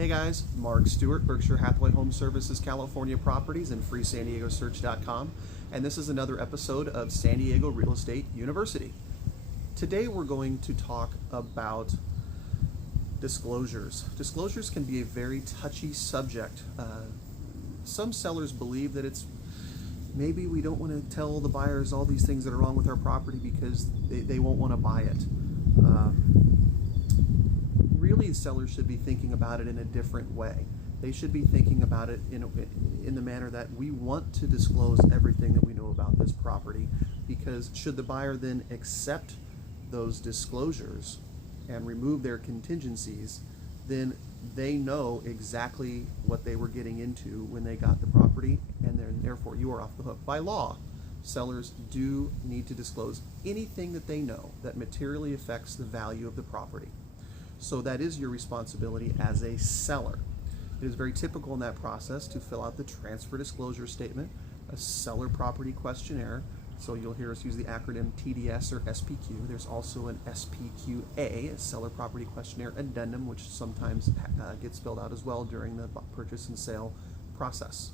Hey guys, Mark Stuart, Berkshire Hathaway Home Services, California Properties, and freesanDiegoSearch.com, and this is another episode of San Diego Real Estate University. Today we're going to talk about disclosures. Disclosures can be a very touchy subject. Some sellers believe that maybe we don't want to tell the buyers all these things that are wrong with our property because they won't want to buy it. Really, sellers should be thinking about it in a different way. They should be thinking about it in the manner that we want to disclose everything that we know about this property, because should the buyer then accept those disclosures and remove their contingencies, then they know exactly what they were getting into when they got the property, and then therefore you are off the hook. By law, sellers do need to disclose anything that they know that materially affects the value of the property. So that is your responsibility as a seller. It is very typical in that process to fill out the transfer disclosure statement, a seller property questionnaire. So you'll hear us use the acronym TDS or SPQ. There's also an SPQA, a seller property questionnaire addendum, which sometimes gets filled out as well during the purchase and sale process.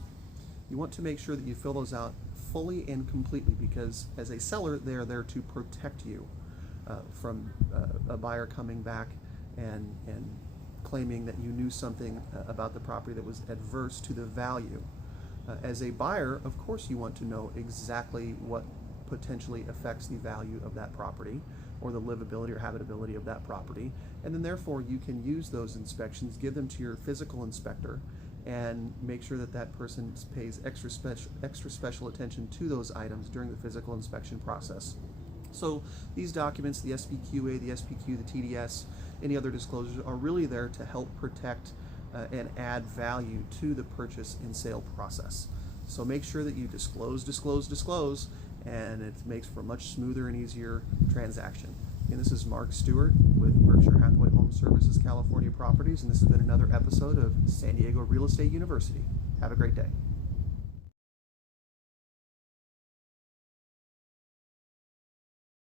You want to make sure that you fill those out fully and completely, because as a seller, they are there to protect you from a buyer coming back and claiming that you knew something about the property that was adverse to the value. As a buyer, of course you want to know exactly what potentially affects the value of that property, or the livability or habitability of that property, and then therefore you can use those inspections, give them to your physical inspector, and make sure that that person pays extra special attention to those items during the physical inspection process. So these documents, the SPQA, the SPQ, the TDS, any other disclosures, are really there to help protect and add value to the purchase and sale process. So make sure that you disclose, and it makes for a much smoother and easier transaction. And this is Mark Stewart with Berkshire Hathaway Home Services, California Properties, and this has been another episode of San Diego Real Estate University. Have a great day.